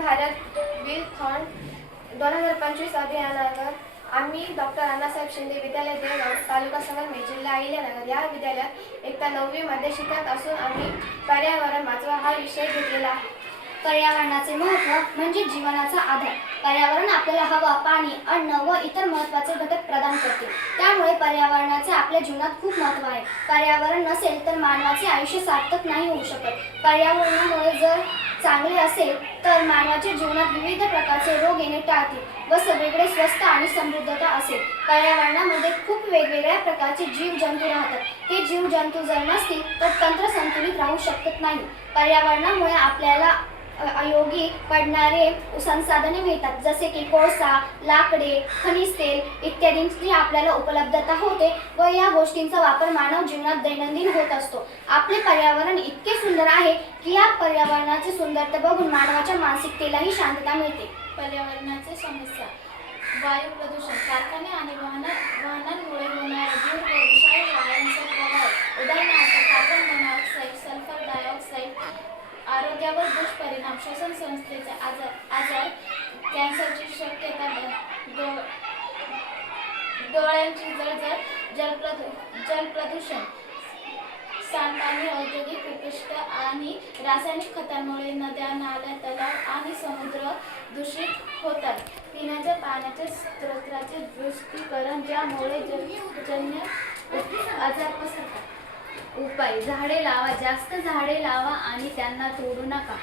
भारत विलथॉन 2025 अभियानावर आम्ही डॉक्टर अण्णासाहेब शिंदे विद्यालय देवगाव तालुका संगमेश्वर जिल्हा अहिल्यानगर या विद्यालयात इयत्ता 9वी मध्ये शिकत असून आम्ही पर्यावरण वाचवा हा विषय घेतलेला आहे। पर्यावरणाचे महत्त्व म्हणजे जीवनाचा आधार। पर्यावरण आपल्याला हवा, पाणी, अन्न व इतर महत्त्वाचे घटक प्रदान करते। त्यामुळे पर्यावरणाचे आपल्या जीवनात खूप महत्त्व आहे। पर्यावरण नसेल तर मानवाचे आयुष्य सार्थक नाही होऊ शकत। पर्यावरणामुळे जर चांगले असेल तर मानवाच्या जीवनात विविध प्रकारचे रोग येणे टाळतील व सगळीकडे स्वस्थ आणि समृद्धता असेल। पर्यावरणामध्ये खूप वेगवेगळ्या प्रकारचे जीवजंतू राहतात। हे जीवजंतू जर नसतील तर तंत्र संतुलित राहू शकत नाही। पर्यावरणामुळे आपल्याला अयोग्य पडणारे संसाधने मिळतात, जसे की कोळसा, लाकडे, खनिज तेल इत्यादींची आपल्याला उपलब्धता होते व या गोष्टींचा वापर मानव जीवनात दैनंदिन होत असतो। आपले पर्यावरण इतके सुंदर आहे की या पर्यावरणाची सुंदरता बघून मानवाच्या मानसिकतेलाही शांतता मिळते। पर्यावरणाचे समस्या: वायू प्रदूषण, कारखाने आणि वाहनांमुळे होणारा धूर व विषारी वायूंचा प्रभाव, उदाहरणार्थ कार्बन मोनॉक्साईड, सल्फर डायऑक्साईड। आरोग्यावर दुष्परिणाम: श्वसन संस्थेचे आजार, कॅन्सरची शक्यता, डोळ्यांची जळजळ, जल प्रदूषण, सांडपाणी, औद्योगिक उपयुक्त आणि रासायनिक खतांमुळे नद्या, नाल्या, तलाव आणि समुद्र दूषित होतात। पिण्याच्या पाण्याच्या स्रोतांचे दूषितीकरण, ज्यामुळे जलजन्य आजार पसरतात। उपाय: झाडे लावा, जास्त झाडे लावा आणि त्यांना तोडू नका।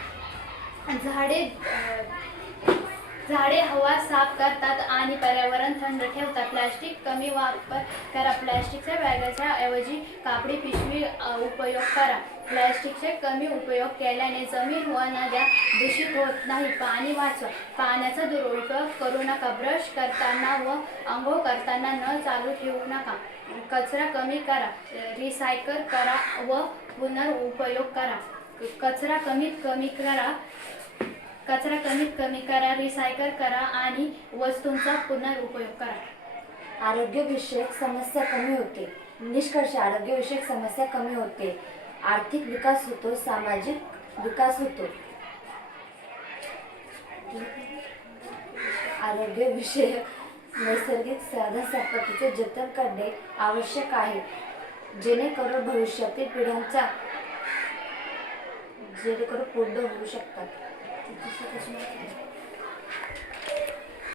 झाडे हवा साफ करतात आणि पर्यावरण थंड ठेवतात। प्लास्टिक कमी वापर करा, प्लास्टिकच्या बॅगेच्या ऐवजी कापडी पिशवी उपयोग करा। प्लास्टिकचे कमी उपयोग केल्याने जमीन व नद्या दूषित होत नाही। पाणी वाचवा, पाण्याचा दुरुपयोग करू नका। ब्रश करताना व आंघोळ करताना नळ चालू ठेवू नका। कचरा कमी करा, रिसायकल करा व पुनर्उपयोग करा। कचरा कमीत कमी करा, रिसायकल करा आणि वस्तूंचा पुनर्उपयोग करा। आरोग्यविषयक समस्या कमी होते। निष्कर्ष: आरोग्यविषयक समस्या कमी होते, आर्थिक विकास होतो, सामाजिक विकास होतो। आरोग्यविषयक नैसर्गिक साधन संपत्तीचे जतन करणे आवश्यक आहे, जेणेकरून भविष्यातील पिढ्यांचा पुढे होऊ शकतात।